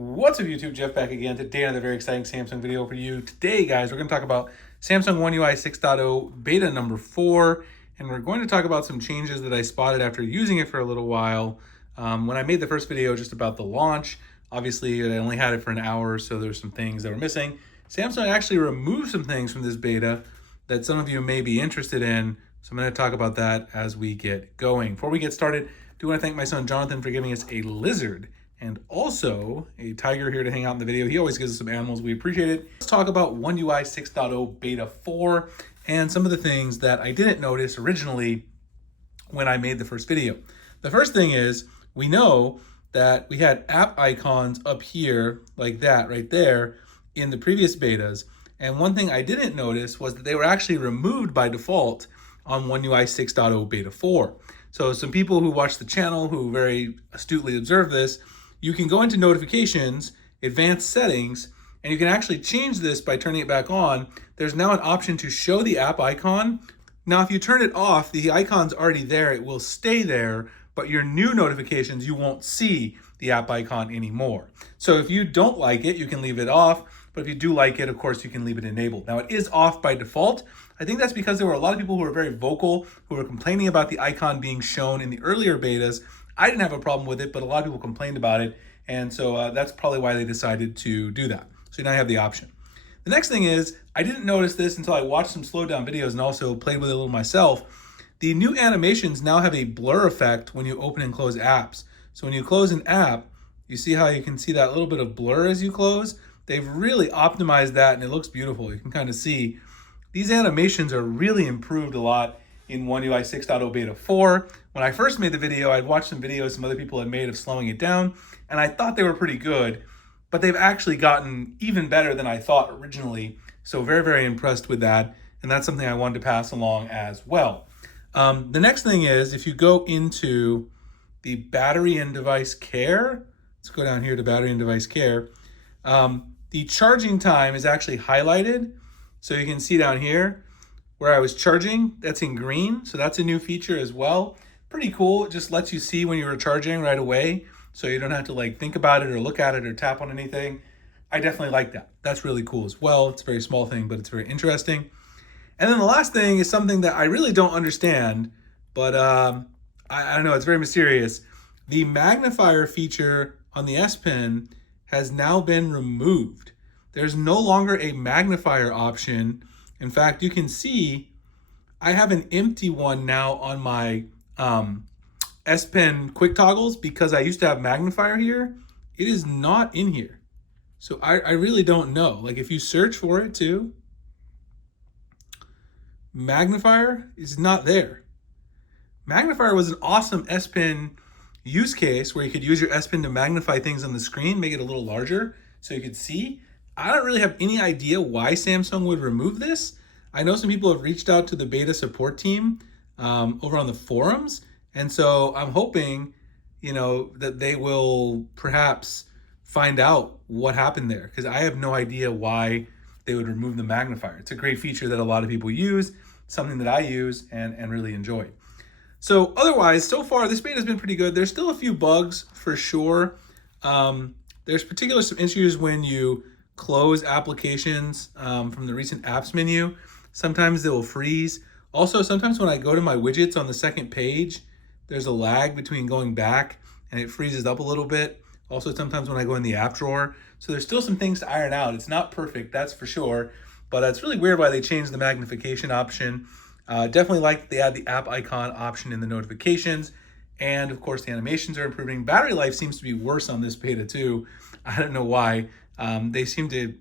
What's up YouTube, Jeff back again. Today another very exciting Samsung video for you. Today guys, we're going to talk about Samsung One UI 6.0 beta number 4, and we're going to talk about some changes that I spotted after using it for a little while. When I made the first video just about the launch, obviously I only had it for an hour, so there's some things that were missing. Samsung actually removed some things from this beta that some of you may be interested in, so I'm going to talk about that as we get going. Before we get started, I do want to thank my son Jonathan for giving us a lizard and also a tiger here to hang out in the video. He always gives us some animals. We appreciate it. Let's talk about One UI 6.0 Beta 4 and some of the things that I didn't notice originally when I made the first video. The first thing is, we know that we had app icons up here like that right there in the previous betas. And one thing I didn't notice was that they were actually removed by default on One UI 6.0 Beta 4. So some people who watch the channel who very astutely observe this, you can go into notifications, advanced settings, and you can actually change this by turning it back on. There's now an option to show the app icon. Now, if you turn it off, the icon's already there. It will stay there, but your new notifications, you won't see the app icon anymore. So if you don't like it, you can leave it off. But if you do like it, of course, you can leave it enabled. Now, it is off by default. I think that's because there were a lot of people who were very vocal, who were complaining about the icon being shown in the earlier betas. I didn't have a problem with it, but a lot of people complained about it. And so that's probably why they decided to do that. So now you have the option. The next thing is, I didn't notice this until I watched some slow down videos and also played with it a little myself. The new animations now have a blur effect when you open and close apps. So when you close an app, you see how you can see that little bit of blur as you close? They've really optimized that and it looks beautiful. You can kind of see these animations are really improved a lot in One UI 6.0 Beta 4. When I first made the video, I'd watched some videos some other people had made of slowing it down, and I thought they were pretty good, but they've actually gotten even better than I thought originally. So very, very impressed with that, and that's something I wanted to pass along as well. The next thing is, if you go into the battery and device care, let's go down here to battery and device care, the charging time is actually highlighted. So you can see down here where I was charging, that's in green. So that's a new feature as well. Pretty cool. It just lets you see when you were charging right away. So you don't have to like think about it or look at it or tap on anything. I definitely like that. That's really cool as well. It's a very small thing, but it's very interesting. And then the last thing is something that I really don't understand, but I don't know, it's very mysterious. The magnifier feature on the S Pen has now been removed. There's no longer a magnifier option. In fact, you can see I have an empty one now on my S Pen quick toggles because I used to have magnifier here. It is not in here. So I really don't know. Like if you search for it too, magnifier is not there. Magnifier was an awesome S Pen use case where you could use your S Pen to magnify things on the screen, make it a little larger so you could see. I don't really have any idea why Samsung would remove this. I know some people have reached out to the beta support team over on the forums. And so I'm hoping, that they will perhaps find out what happened there, because I have no idea why they would remove the magnifier. It's a great feature that a lot of people use, something that I use and really enjoy. So otherwise, so far, this beta has been pretty good. There's still a few bugs for sure. There's particular some issues when you close applications from the recent apps menu. Sometimes they will freeze. Also, sometimes when I go to my widgets on the second page, there's a lag between going back and it freezes up a little bit. Also, sometimes when I go in the app drawer. So there's still some things to iron out. It's not perfect, that's for sure. But it's really weird why they changed the magnification option. Definitely like they add the app icon option in the notifications. And of course, the animations are improving. Battery life seems to be worse on this beta too. I don't know why. They seem to,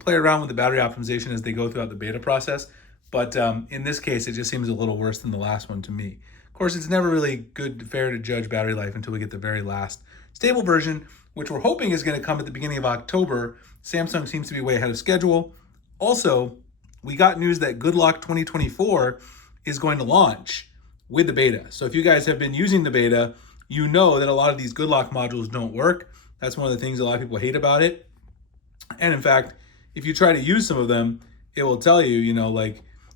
play around with the battery optimization as they go throughout the beta process. But in this case, it just seems a little worse than the last one to me. Of course, it's never really fair to judge battery life until we get the very last stable version, which we're hoping is going to come at the beginning of October. Samsung seems to be way ahead of schedule. Also, we got news that Good Lock 2024 is going to launch with the beta. So if you guys have been using the beta, you know that a lot of these Good Lock modules don't work. That's one of the things a lot of people hate about it. And in fact, if you try to use some of them, it will tell you,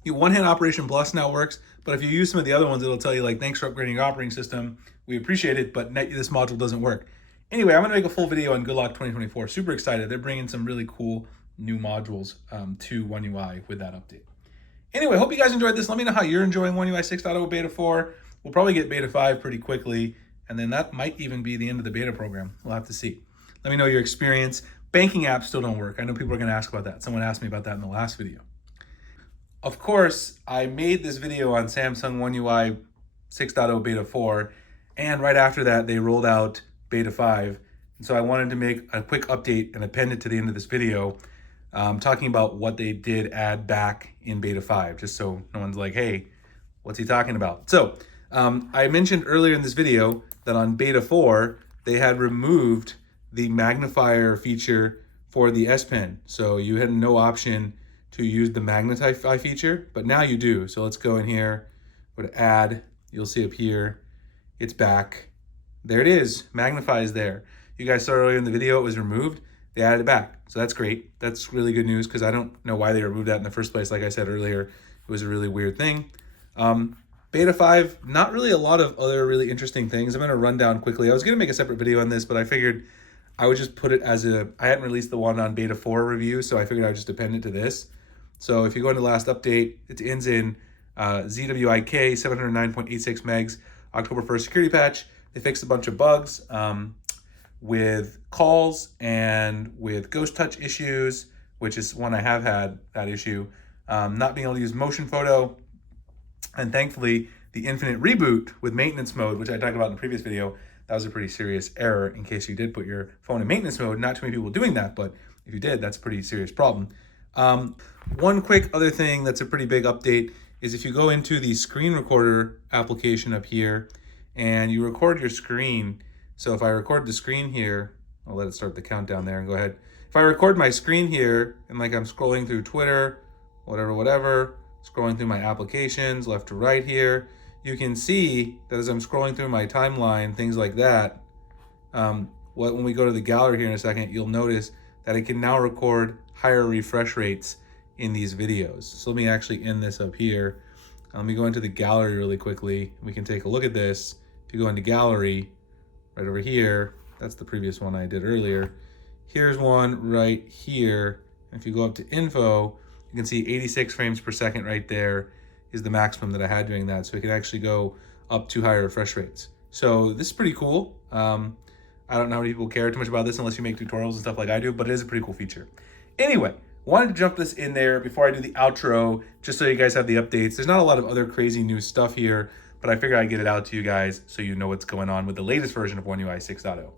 One Hand Operation Plus now works, but if you use some of the other ones, it'll tell you thanks for upgrading your operating system. We appreciate it, but this module doesn't work. Anyway, I'm going to make a full video on Good Luck 2024. Super excited. They're bringing some really cool new modules to One UI with that update. Anyway, hope you guys enjoyed this. Let me know how you're enjoying One UI 6.0 Beta 4. We'll probably get Beta 5 pretty quickly, and then that might even be the end of the beta program. We'll have to see. Let me know your experience. Banking apps still don't work. I know people are going to ask about that. Someone asked me about that in the last video. Of course, I made this video on Samsung One UI 6.0 Beta 4, and right after that, they rolled out Beta 5. And so I wanted to make a quick update and append it to the end of this video, talking about what they did add back in Beta 5, just so no one's like, hey, what's he talking about? So I mentioned earlier in this video that on Beta 4, they had removed the magnifier feature for the S Pen. So you had no option to use the magnify feature, but now you do. So let's go in here, go to add, you'll see up here, it's back. There it is, magnify is there. You guys saw earlier in the video, it was removed. They added it back, so that's great. That's really good news because I don't know why they removed that in the first place. Like I said earlier, it was a really weird thing. Beta 5, not really a lot of other really interesting things. I'm gonna run down quickly. I was gonna make a separate video on this, but I figured I would just put it as I hadn't released the one on Beta 4 review, so I figured I would just append it to this. So if you go into the last update, it ends in ZWIK 709.86 megs, October 1st security patch. They fixed a bunch of bugs with calls and with ghost touch issues, which is one I have had that issue. Not being able to use motion photo. And thankfully, the infinite reboot with maintenance mode, which I talked about in the previous video, that was a pretty serious error in case you did put your phone in maintenance mode. Not too many people doing that, but if you did, that's a pretty serious problem. One quick other thing that's a pretty big update is if you go into the screen recorder application up here and you record your screen. So if I record the screen here, I'll let it start the countdown there and go ahead. If I record my screen here and like I'm scrolling through Twitter, whatever, scrolling through my applications left to right here, you can see that as I'm scrolling through my timeline, things like that, when we go to the gallery here in a second, you'll notice that it can now record higher refresh rates in these videos. So let me actually end this up here. Let me go into the gallery really quickly. We can take a look at this. If you go into gallery, right over here, that's the previous one I did earlier. Here's one right here. If you go up to info, you can see 86 frames per second right there is the maximum that I had doing that. So we can actually go up to higher refresh rates. So this is pretty cool. I don't know how many people care too much about this unless you make tutorials and stuff like I do, but it is a pretty cool feature. Anyway, wanted to jump this in there before I do the outro, just so you guys have the updates. There's not a lot of other crazy new stuff here, but I figured I'd get it out to you guys so you know what's going on with the latest version of One UI 6.0.